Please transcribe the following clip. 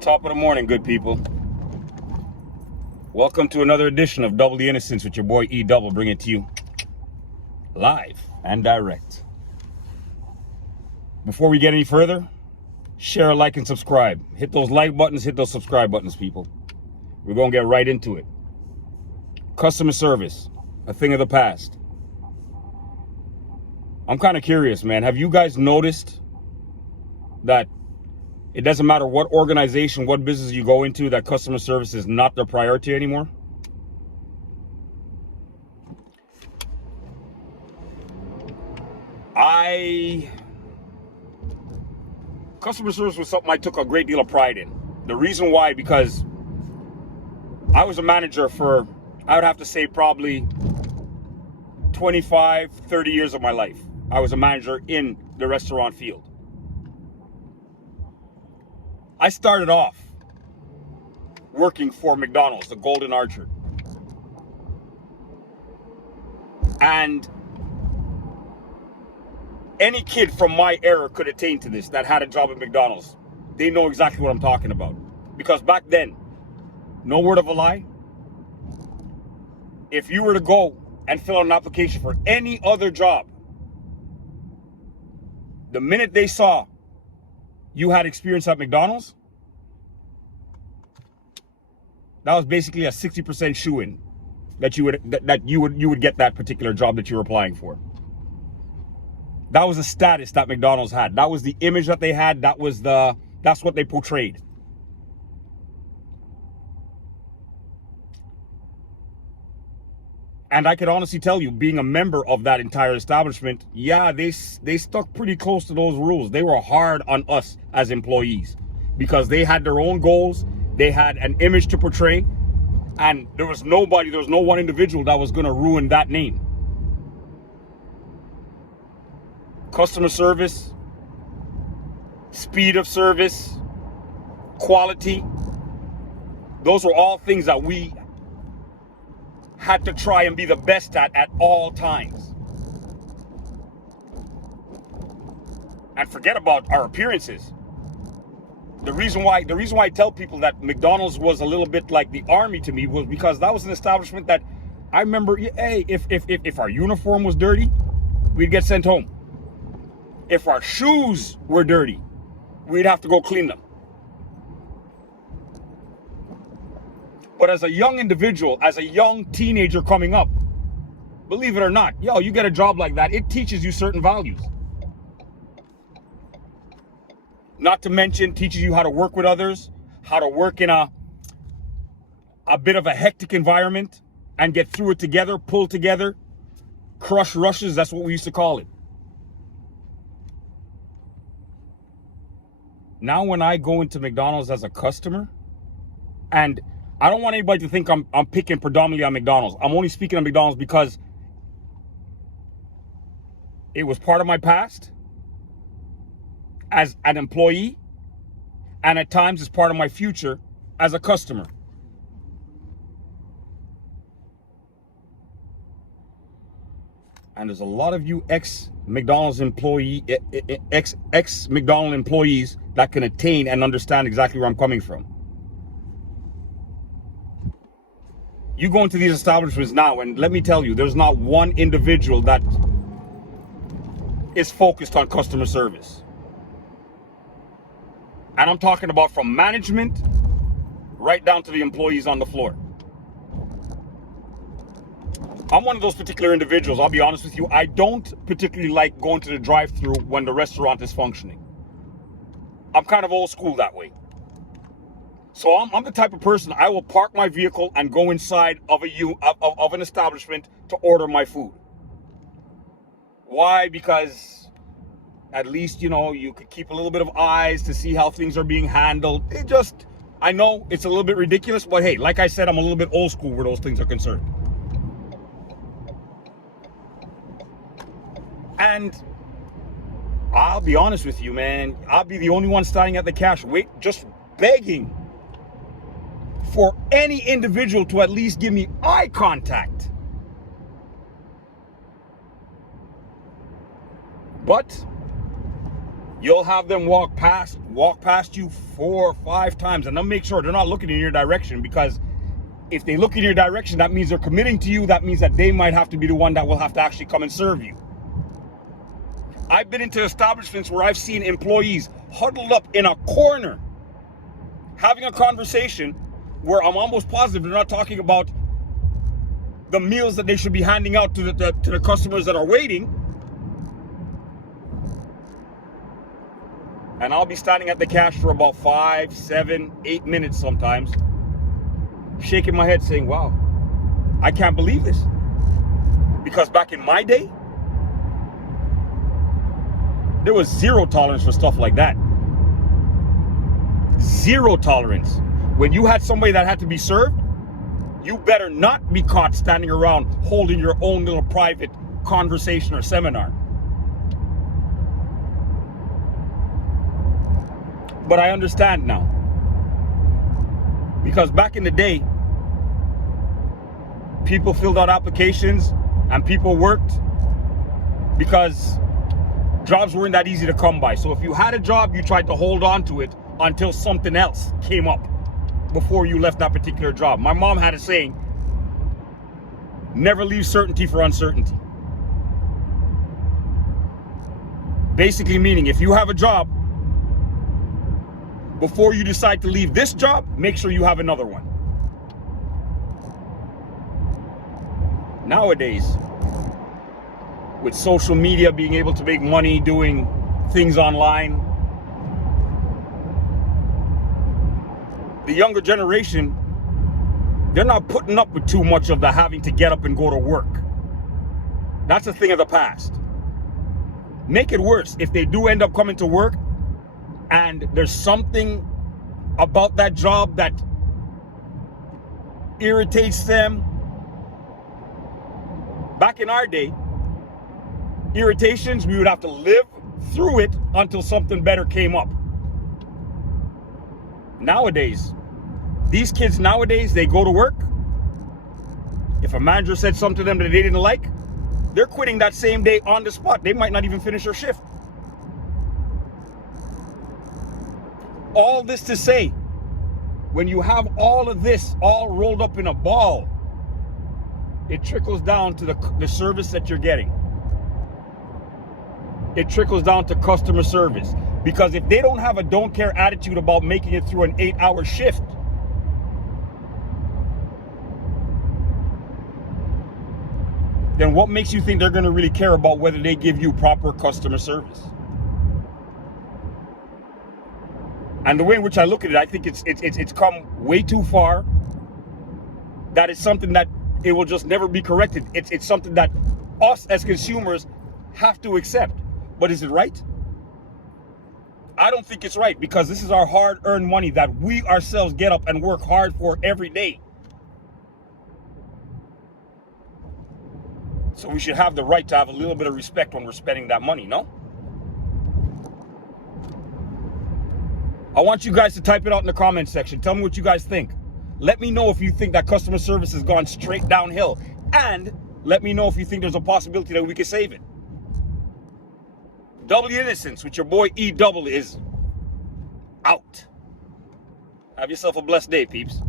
Top of the morning, good people. Welcome to another edition of Double the Innocence with your boy E Double, bringing it to you live and direct. Before we get any further, share, like, and subscribe. Hit those like buttons, hit those subscribe buttons, people. We're going to get right into it. Customer service, a thing of the past. I'm kind of curious, man. Have you guys noticed that it doesn't matter what organization, what business you go into, that customer service is not their priority anymore? Customer service was something I took a great deal of pride in. The reason why, because I was a manager for, I would have to say, probably 25, 30 years of my life. I was a manager in the restaurant field. I started off working for McDonald's, the Golden Archer. And any kid from my era could attain to this that had a job at McDonald's. They know exactly what I'm talking about. Because back then, no word of a lie, if you were to go and fill out an application for any other job, the minute they saw you had experience at McDonald's, that was basically a 60% shoo-in that you would get that particular job that you were applying for. That was the status that McDonald's had. That was the image that they had. That's what they portrayed. And I can honestly tell you, being a member of that entire establishment, yeah, they stuck pretty close to those rules. They were hard on us as employees because they had their own goals. They had an image to portray, and there was no one individual that was going to ruin that name. Customer service, speed of service, quality, those were all things that we had to try and be the best at all times. And forget about our appearances. The reason why I tell people that McDonald's was a little bit like the army to me was because that was an establishment that I remember, hey, if our uniform was dirty, we'd get sent home. If our shoes were dirty, we'd have to go clean them. But as a young individual, as a young teenager coming up, believe it or not, you get a job like that, it teaches you certain values. Not to mention, teaches you how to work with others, how to work in a bit of a hectic environment and get through it together, pull together, crush rushes, that's what we used to call it. Now when I go into McDonald's as a customer, and I don't want anybody to think I'm picking predominantly on McDonald's. I'm only speaking on McDonald's because it was part of my past as an employee, and at times it's part of my future as a customer. And there's a lot of you ex-McDonald's employee, ex-McDonald's employees that can attain and understand exactly where I'm coming from. You go into these establishments now, and let me tell you, there's not one individual that is focused on customer service. And I'm talking about from management right down to the employees on the floor. I'm one of those particular individuals, I'll be honest with you. I don't particularly like going to the drive-thru when the restaurant is functioning. I'm kind of old school that way. So I'm the type of person, I will park my vehicle and go inside of an establishment to order my food. Why? Because at least, you could keep a little bit of eyes to see how things are being handled. I know it's a little bit ridiculous, but hey, like I said, I'm a little bit old school where those things are concerned. And I'll be honest with you, man, I'll be the only one standing at the cash, just begging for any individual to at least give me eye contact. But You'll have them walk past you 4 or 5 times, and they'll make sure they're not looking in your direction, because if they look in your direction, that means they're committing to you. That means that they might have to be the one that will have to actually come and serve you. I've been into establishments where I've seen employees huddled up in a corner having a conversation where I'm almost positive they're not talking about the meals that they should be handing out to the customers that are waiting. And I'll be standing at the cash for about 5, 7, 8 minutes sometimes, shaking my head saying, wow, I can't believe this. Because back in my day, there was zero tolerance for stuff like that. Zero tolerance. When you had somebody that had to be served, you better not be caught standing around holding your own little private conversation or seminar. But I understand now. Because back in the day, people filled out applications and people worked because jobs weren't that easy to come by. So if you had a job, you tried to hold on to it until something else came up before you left that particular job. My mom had a saying, never leave certainty for uncertainty. Basically meaning, if you have a job, before you decide to leave this job, make sure you have another one. Nowadays, with social media, being able to make money doing things online, the younger generation, they're not putting up with too much of the having to get up and go to work. That's a thing of the past. Make it worse. If they do end up coming to work and there's something about that job that irritates them. Back in our day, irritations, we would have to live through it until something better came up. Nowadays, these kids nowadays, they go to work. If a manager said something to them that they didn't like, they're quitting that same day on the spot. They might not even finish their shift. All this to say, when you have all of this all rolled up in a ball, it trickles down to the service that you're getting. It trickles down to customer service. Because if they don't have a don't care attitude about making it through an 8-hour shift, then what makes you think they're going to really care about whether they give you proper customer service? And the way in which I look at it, I think it's come way too far. That is something that it will just never be corrected. It's something that us as consumers have to accept. But is it right? I don't think it's right, because this is our hard-earned money that we ourselves get up and work hard for every day. So we should have the right to have a little bit of respect when we're spending that money, no? I want you guys to type it out in the comment section. Tell me what you guys think. Let me know if you think that customer service has gone straight downhill. And let me know if you think there's a possibility that we can save it. Double Innocence with your boy E Double is out. Have yourself a blessed day, peeps.